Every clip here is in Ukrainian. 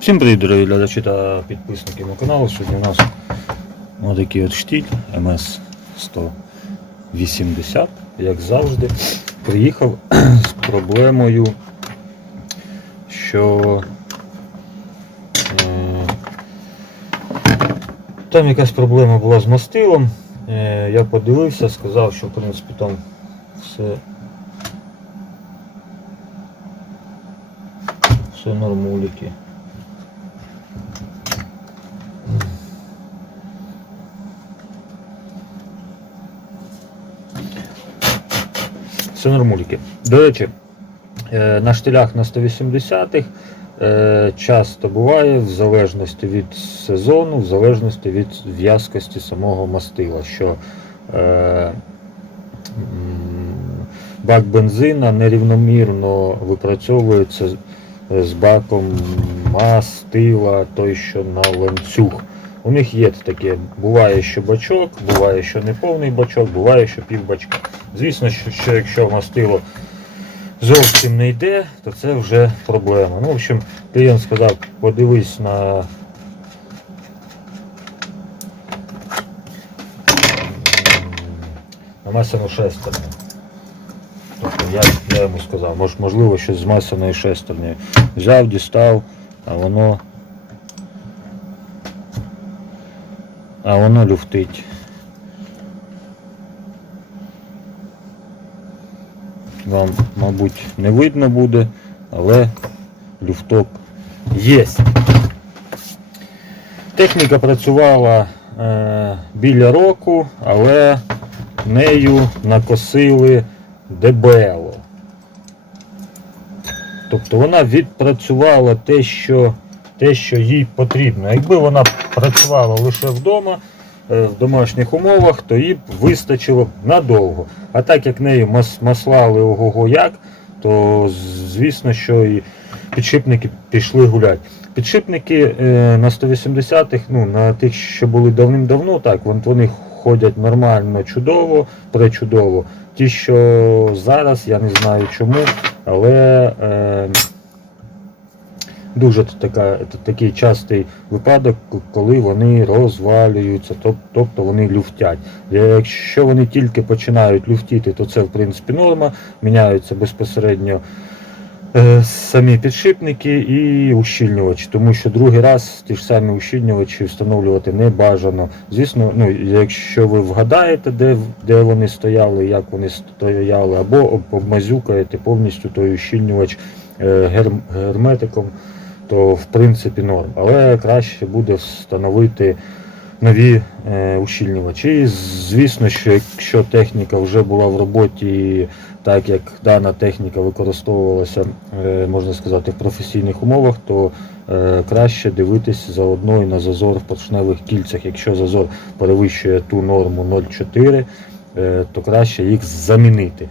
Всім привіт, дорогі глядачі та підписники мого каналу. Сьогодні у нас отакий от штіль МС 180, як завжди. Приїхав з проблемою, що е, там якась проблема була з мастилом. Е, я подивився, сказав, що в принципі там все. Все нормуліки. Все нормуліки. До речі, е, на штилях на 180-х е, часто буває в залежності від сезону, в залежності від в'язкості самого мастила, що е, бак бензина нерівномірно випрацьовується з баком мастила, той, що на ланцюг. У них є таке, буває, що бачок, буває, що не повний бачок, буває, що пів бачка. Звісно, що, що якщо мастило зовсім не йде, то це вже проблема. Ну, в общем, клієнт сказав, подивись на. На масляну шестерню. Тобто я, я йому сказав, мож, можливо, щось з масляної шестерні. Взяв, дістав, а воно. А воно люфтить. Вам, мабуть, не видно буде, але люфток є. Техніка працювала е, біля року, але нею накосили дебело. Тобто вона відпрацювала те, що, те, що їй потрібно. Якби вона працювала лише вдома, е, в домашніх умовах, то їй б вистачило надовго. А так як нею мас- маслали ого-го як, то звісно, що і підшипники пішли гуляти. Підшипники е, на 180-х, ну, на тих, що були давним-давно, так, вон- вони ходять нормально, чудово, пречудово. Ті, що зараз, я не знаю чому, але е, дуже така, такий частий випадок, коли вони розвалюються, тобто вони люфтять. Якщо вони тільки починають люфтіти, то це в принципі норма, міняються безпосередньо е, самі підшипники і ущільнювачі, тому що другий раз ті ж самі ущільнювачі встановлювати не бажано. Звісно, ну, якщо ви вгадаєте, де, де вони стояли, як вони стояли, або обмазюкаєте повністю той ущільнювач е, герметиком, то в принципі норм. Але краще буде встановити нові е, ущільнювачі. Звісно, що якщо техніка вже була в роботі, так як дана техніка використовувалася, е, можна сказати, в професійних умовах, то е, краще дивитись заодно і на зазор в поршневих кільцях. Якщо зазор перевищує ту норму 0,4, е, то краще їх замінити.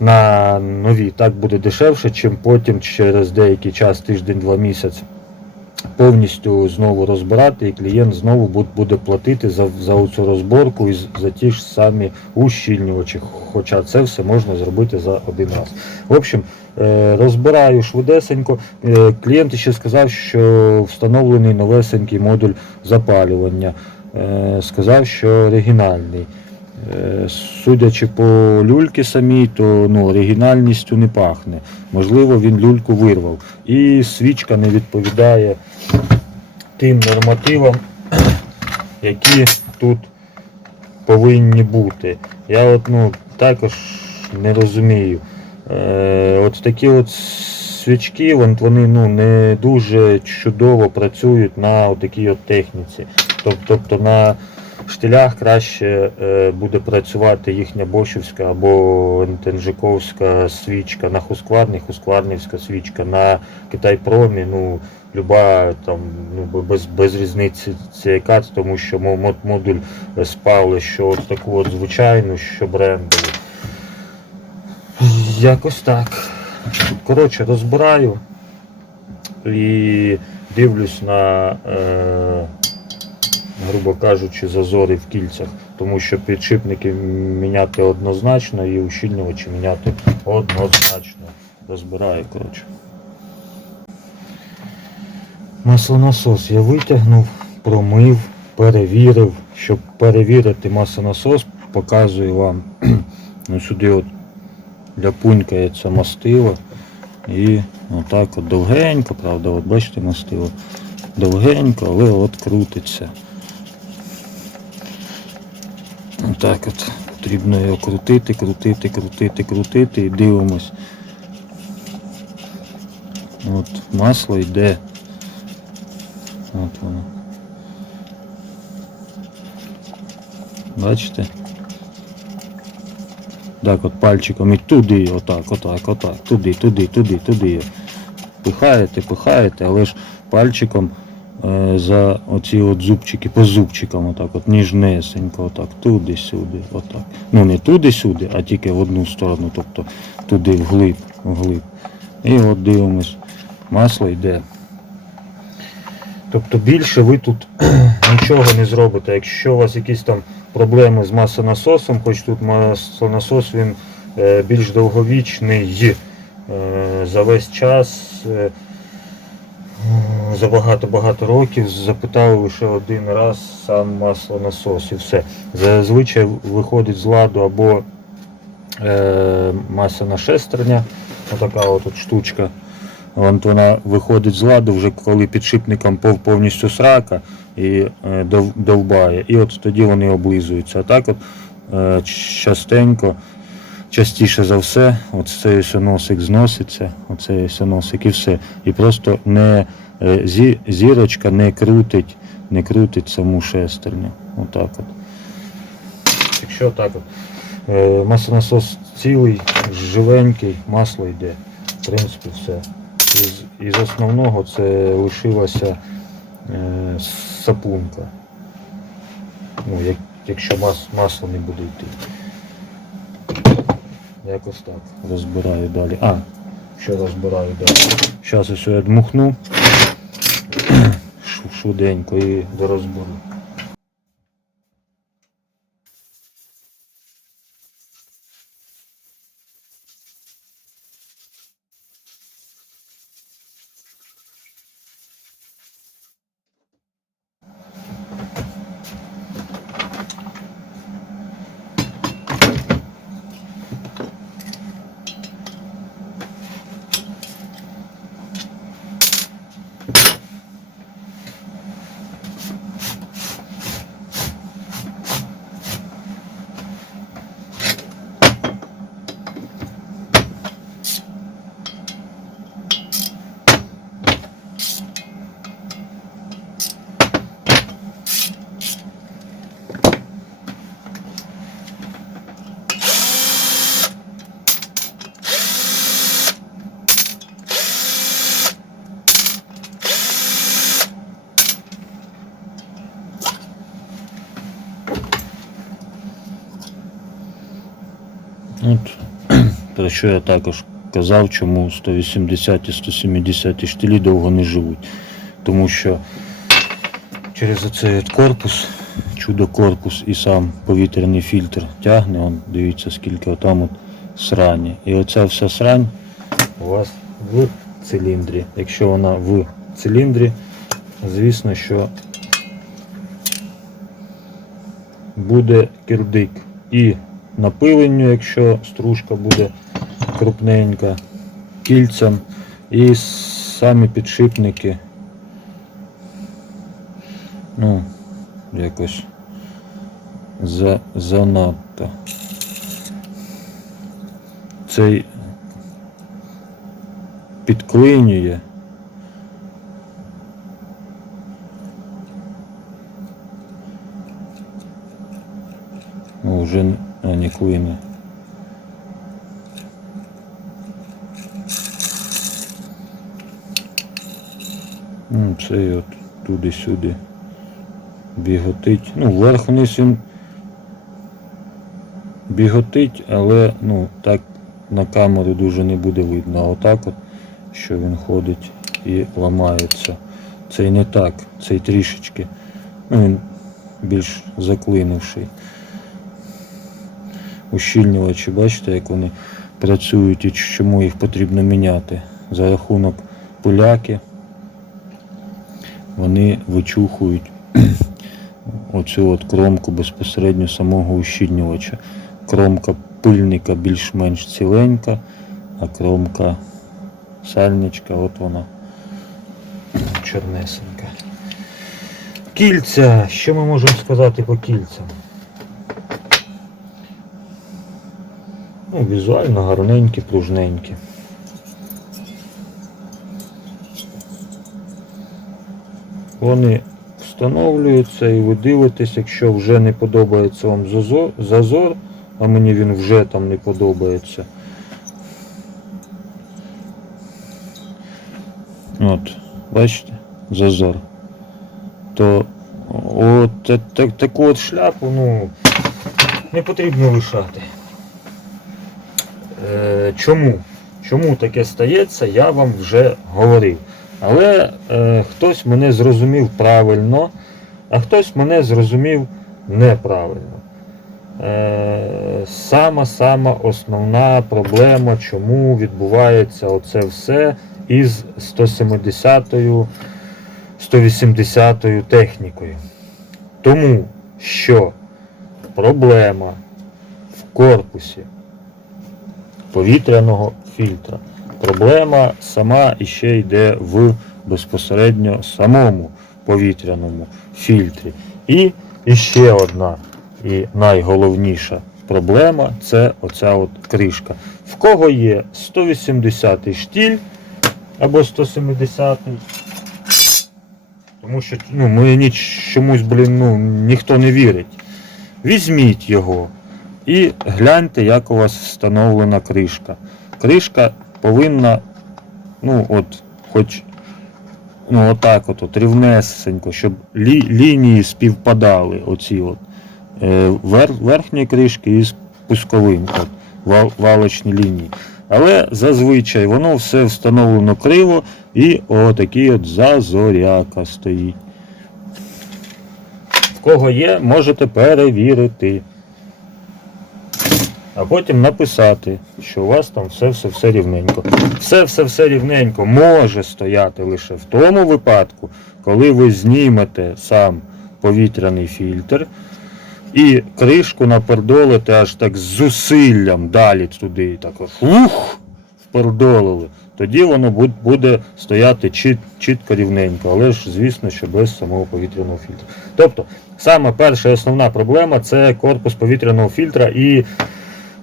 На нові так буде дешевше, чим потім через деякий час, тиждень-два місяць, повністю знову розбирати, і клієнт знову буде платити за, за цю розборку і за ті ж самі ущільнювачі. Хоча це все можна зробити за один раз. В общем, е, розбираю швидесенько. Е, Клієнт ще сказав, що встановлений новесенький модуль запалювання. Е, Сказав, що оригінальний. Е, Судячи по люльки самій, то ну, оригінальністю не пахне. Можливо, він люльку вирвав. І свічка не відповідає тим нормативам, які тут повинні бути. Я от, ну, також не розумію. Е, от такі от свічки, вони ну, не дуже чудово працюють на такій от техніці. Тоб- Тобто на штилях краще е, буде працювати їхня бошівська або Тенжиковська свічка, на хускварні, хускварнівська свічка, на Китайпромі, ну, люба там, ну, без, без різниці це яка, тому що мо- мод- модуль спали, що от таку от звичайну, що брендову. Якось так. Коротше, розбираю і дивлюсь на, е, грубо кажучи, зазори в кільцях, тому що підшипники міняти однозначно і ущільнювачі міняти однозначно. Розбираю, коротше. Маслонасос я витягнув, промив, перевірив. Щоб перевірити маслонасос, показую вам. Ну, сюди от ляпунькається мастило. І отак от довгенько, правда, от бачите мастило. Довгенько, але от крутиться. Отак от. Потрібно його крутити, крутити, крутити, крутити і дивимось. От масло йде. От воно. Бачите? Так от пальчиком і туди, отак, отак, отак, туди, туди, туди, туди. Пихаєте, пихаєте, але ж пальчиком за оці от зубчики, по зубчикам, отак, от ніжнесенько, отак, туди-сюди, отак. Ну не туди-сюди, а тільки в одну сторону, тобто туди вглиб, вглиб. І от дивимось, масло йде. Тобто більше ви тут нічого не зробите. Якщо у вас якісь там проблеми з маслонасосом, хоч тут маслонасос він е, більш довговічний е, за весь час, е, за багато-багато років, запитали лише один раз сам маслонасос і все. Зазвичай виходить з ладу або е, масляна шестерня, отака от, штучка. От вона виходить з ладу вже коли підшипником повністю срака і е, довбає. І от тоді вони облизуються. А так от е, частенько, частіше за все, от цей ось носик зноситься, оцей носик і все. І просто не зірочка не крутить, не крутить саму шестерню. Отак от. Якщо так от. Е, маслонасос цілий, живенький, масло йде. В принципі, все. Із, із основного це лишилася е, сапунка. Ну, як, якщо мас, масло не буде йти. Якось так. Розбираю далі. А, що розбираю далі. Зараз я дмухну ш- швиденько і дорозберу. От, про що я також казав, чому 180 і 170 штилі довго не живуть. Тому що через оцей от корпус, чудо-корпус і сам повітряний фільтр тягне, он, дивіться, скільки отам от срані. І оця вся срань у вас в циліндрі. Якщо вона в циліндрі, звісно, що буде кирдик. І напиленню, якщо стружка буде крупненька, кільцям і самі підшипники. Ну, якось за, занадто. Цей підклинює. О, вже н- а, не клине. Ну, Це от туди-сюди біготить. Ну, вверх-вниз він біготить, але ну, так на камеру дуже не буде видно. Отак от, що він ходить і ламається. Цей не так, цей трішечки. Ну, він більш заклинивший ущільнювачі, бачите, як вони працюють і чому їх потрібно міняти за рахунок поляки. вони вичухують оцю от кромку безпосередньо самого ущільнювача. Кромка пильника більш-менш ціленька, а кромка сальничка, от вона чорнесенька. Кільця. Що ми можемо сказати по кільцям? Ну, візуально гарненькі, пружненькі. Вони встановлюються і ви дивитесь, якщо вже не подобається вам зазор, а мені він вже там не подобається. От, бачите, зазор. То от та- та- таку от шляпу, ну, не потрібно лишати. Е, чому? Чому таке стається, я вам вже говорив. Але е, хтось мене зрозумів правильно, а хтось мене зрозумів неправильно. Е, сама-сама основна проблема, чому відбувається оце все із 170-ю, 180-ю технікою. Тому що проблема в корпусі повітряного фільтра. Проблема сама іще йде в безпосередньо самому повітряному фільтрі. І іще одна і найголовніша проблема це оця от кришка. В кого є 180 штіль або 170 тому що ну, мені чомусь, блін, ну, ніхто не вірить. Візьміть його і гляньте, як у вас встановлена кришка. Кришка повинна, ну от, хоч ну, отак от, от рівнесенько, щоб лі, лінії співпадали, оці от, е, вер, верхньої кришки із пусковим, от, вал, валочні лінії. Але зазвичай воно все встановлено криво і отакий от зазоряка стоїть. В кого є, можете перевірити. А потім написати, що у вас там все-все-все рівненько. Все-все-все рівненько може стояти лише в тому випадку, коли ви знімете сам повітряний фільтр і кришку напердолите аж так з зусиллям далі туди, так ух, впердолили. Тоді воно буде стояти чіт, чітко рівненько, але ж звісно, що без самого повітряного фільтра. Тобто, саме перша основна проблема це корпус повітряного фільтра і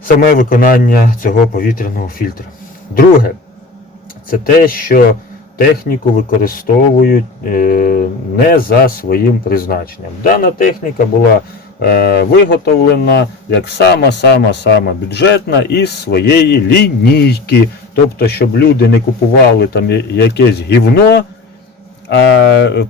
саме виконання цього повітряного фільтра. Друге, це те, що техніку використовують е, не за своїм призначенням. Дана техніка була е, виготовлена як сама-сама-сама бюджетна із своєї лінійки. Тобто, щоб люди не купували там якесь гівно, а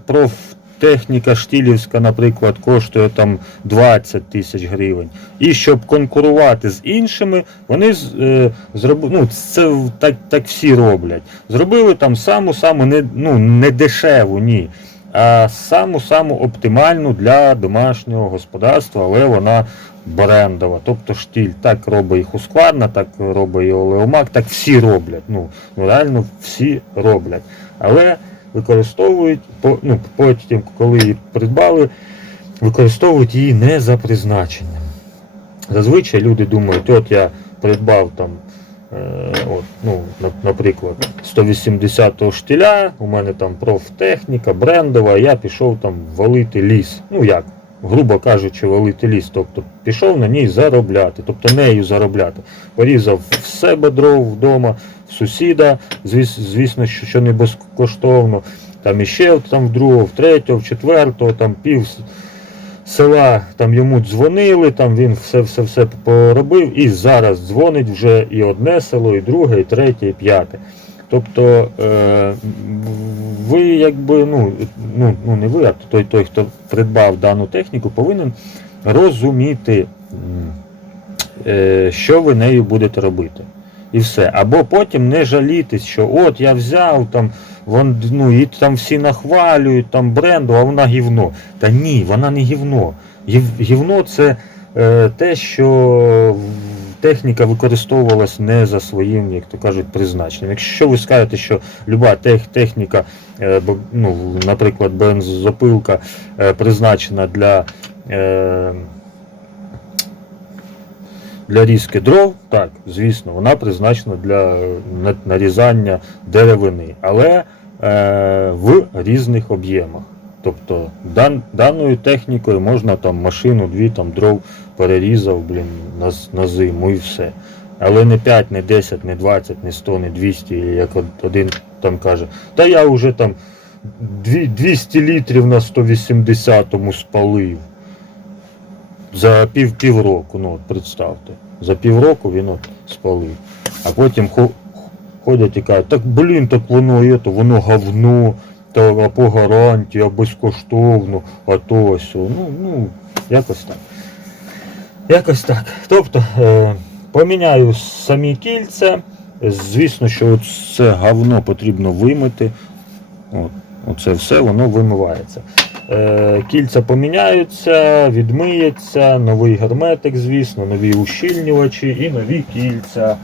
профтехніка штілівська, наприклад, коштує там 20 тисяч гривень. І щоб конкурувати з іншими, вони е, зробили, ну це так, так всі роблять. Зробили там саму-саму не, ну, не дешеву, ні. А саму-саму оптимальну для домашнього господарства, але вона брендова. Тобто штіль так робить і Husqvarna, так робить і Олеомак, так всі роблять. Ну реально всі роблять. Але використовують ну, потім, коли її придбали, використовують її не за призначенням. Зазвичай люди думають, от я придбав там, е, от, ну, наприклад, 180-го штиля, у мене там профтехніка, брендова, я пішов там валити ліс. Ну як, грубо кажучи, валити ліс. Тобто пішов на ній заробляти, тобто нею заробляти. Порізав в себе дров вдома, сусіда, звісно, що не безкоштовно. Там іще там в другого, в третього, в четвертого, там пів села там йому дзвонили, там він все все все поробив, і зараз дзвонить вже і одне село, і друге, і третє, і п'яте. Тобто е, ви якби, ну, ну, ну не ви, а той, той, хто придбав дану техніку, повинен розуміти, е, що ви нею будете робити. І все. Або потім не жалітись, що от я взяв там, вон, ну, і там всі нахвалюють там бренду, а вона гівно. Та ні, вона не гівно. Гів, гівно це е, те, що техніка використовувалась не за своїм, як то кажуть, призначенням. Якщо ви скажете, що люба тех, техніка, е, ну, наприклад, бензопилка е, призначена для, е, для різки дров, так, звісно, вона призначена для нарізання деревини, але е, в різних об'ємах. Тобто дан, даною технікою можна там машину, дві там дров перерізав, блін, на, на зиму і все. Але не 5, не 10, не 20, не 100, не 200, як один там каже. Та я вже там 200 літрів на 180-му спалив. За пів півроку, ну от представте. За півроку він от спалив. А потім ходять і кажуть, так блін, так воно є, воно говно, та по гарантії, а безкоштовно, а то ось. о». Ну, ну, якось так. Якось так. Тобто, е, поміняю самі кільця. Звісно, що це говно потрібно вимити. От, оце все воно вимивається. Е, кільця поміняються, відмиється, новий герметик, звісно, нові ущільнювачі і нові кільця.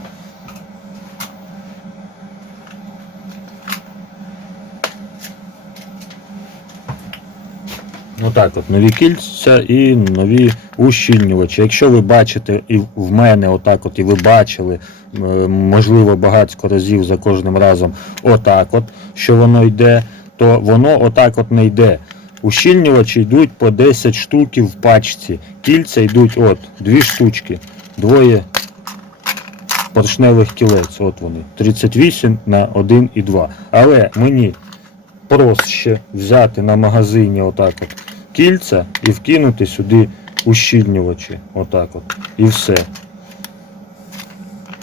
Ну так, от нові кільця і нові ущільнювачі. Якщо ви бачите і в мене отак, от і ви бачили, можливо, багатько разів за кожним разом, отак, от, що воно йде, то воно отак от не йде. Ущільнювачі йдуть по 10 штуків в пачці. Кільця йдуть от, дві штучки, двоє поршневих кілець. От вони. 38 на 1 і 2. Але мені проще взяти на магазині отак от кільця і вкинути сюди ущільнювачі. Отак от. І все.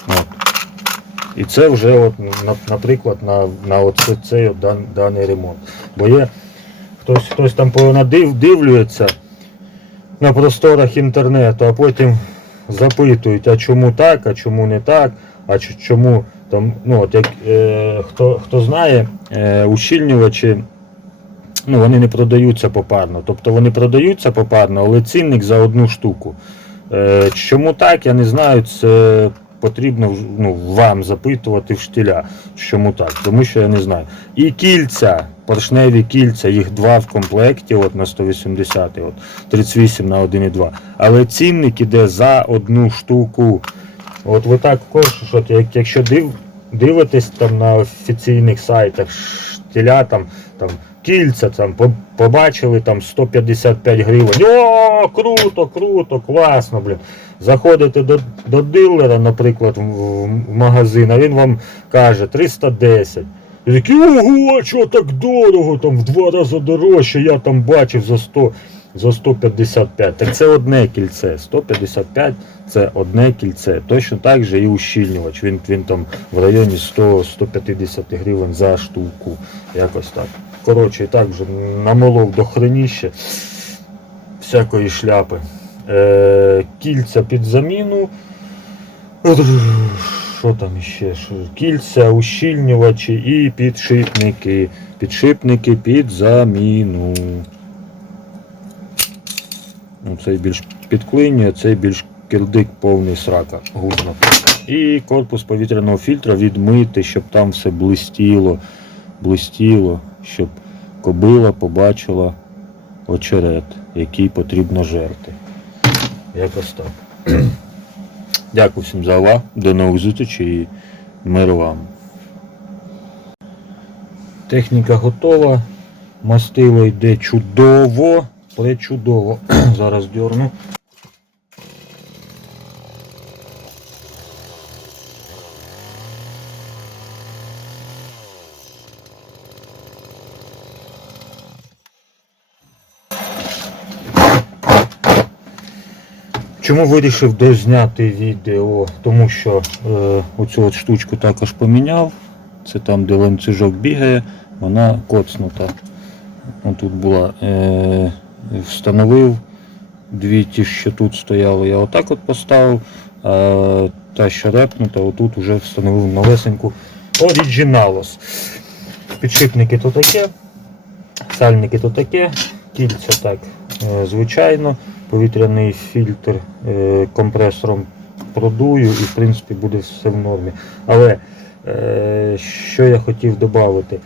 От. І це вже, от, наприклад, на, на оце, цей от дан, даний ремонт. Бо є хтось, хтось там понадив, дивлюється на просторах інтернету, а потім запитують, а чому так, а чому не так, а чому там, ну от як е, хто, хто знає, е, ущільнювачі, ну вони не продаються попарно. Тобто вони продаються попарно, але цінник за одну штуку. Е, чому так, я не знаю, це потрібно ну, вам запитувати в штиля, чому так, тому що я не знаю. І кільця, поршневі кільця, їх два в комплекті, от на 180, от 38 на 1,2. Але цінник іде за одну штуку. От ви також, що, якщо див, дивитесь там на офіційних сайтах штиля, там, там кільця, там побачили там 155 гривень. О, круто, круто, класно, блін. Заходите до, до дилера, наприклад, в, в магазин, а він вам каже 310. І такі, ого, що так дорого, там в два рази дорожче, я там бачив за 100, за 155. Так це одне кільце. 155 це одне кільце. Точно так же і ущільнювач. Він, він там в районі 100-150 гривень за штуку. Якось так. Коротше, і так вже намолов до хреніща всякої шляпи. Е, кільця під заміну. Що там іще? Кільця, ущільнювачі і підшипники. Підшипники під заміну. Ну, Цей більш підклинює, цей більш кирдик повний срака. Гузно. І корпус повітряного фільтра відмити, щоб там все блистіло, блистіло, щоб кобила побачила очерет, який потрібно жерти. Якось так. Дякую всім за увагу. До нових зустрічей і миру вам. Техніка готова. Мастило йде чудово, пречудово. Зараз дерну. Чому вирішив дозняти відео? Тому що е, оцю от штучку також поміняв. Це там, де ланцюжок бігає, вона коцнута. Отут була. Е, встановив дві ті, що тут стояли, я отак от поставив. А та, що репнута, отут вже встановив новесеньку Originalos. Підшипники то таке, сальники то таке, кільця так, звичайно повітряний фільтр е, компресором продую і в принципі буде все в нормі. Але е, що я хотів додати?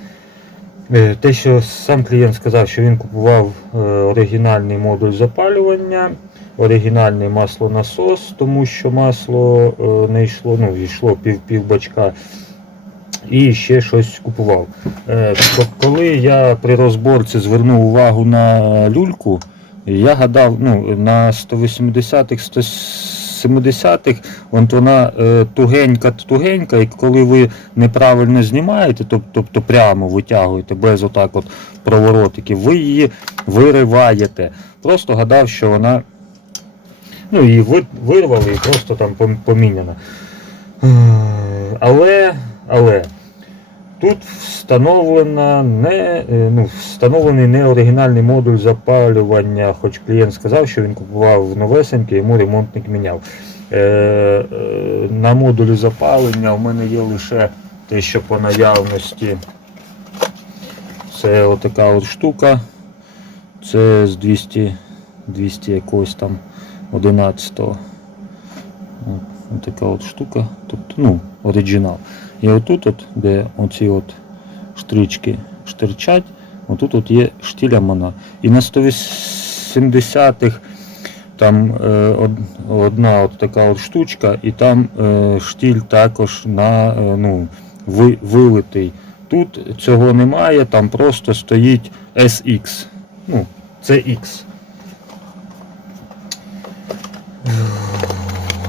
Е, Те, що сам клієнт сказав, що він купував е, оригінальний модуль запалювання, оригінальний маслонасос, тому що масло е, не йшло, ну, йшло пів, пів бачка, і ще щось купував. Е, Коли я при розборці звернув увагу на люльку, я гадав, ну, на 180-х, 170-х, от вона е, тугенька, тугенька, і коли ви неправильно знімаєте, тоб- тобто прямо витягуєте без отак от проворотиків, ви її вириваєте. Просто гадав, що вона ну, її вирвали і просто там поміняна. Е, Але, але тут встановлена не, е, ну, встановлений не оригінальний модуль запалювання, хоч клієнт сказав, що він купував новесенький, йому ремонтник міняв. Е, е, на модулі запалення у мене є лише те, що по наявності. Це отака от штука. Це з 200, 200 якогось там 11-го. От, от от штука. Тобто, ну, оригінал. І отут, от, де оці от штрички штирчать, отут от є штіля мона. І на 180-х там е, одна от така от штучка, і там е, штіль також на, е, ну, ви, вилитий. Тут цього немає, там просто стоїть SX. Ну, це.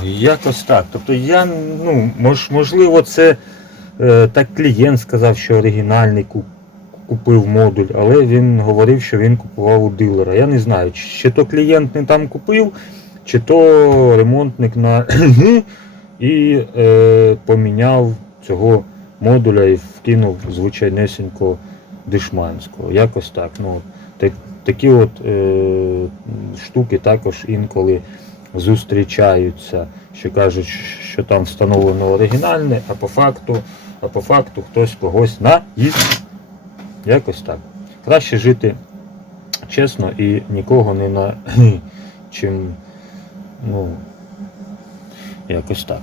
Якось так. Тобто я, ну, мож, можливо, це так клієнт сказав, що оригінальний куп, купив модуль, але він говорив, що він купував у дилера. Я не знаю, чи, то клієнт не там купив, чи то ремонтник на і е, поміняв цього модуля і вкинув звичайнесенького дешманського. Якось так. Ну, так, такі от е, штуки також інколи зустрічаються, що кажуть, що там встановлено оригінальне, а по факту, а по факту хтось когось наїв. Якось так. Краще жити чесно і нікого не на чим, ну, якось так.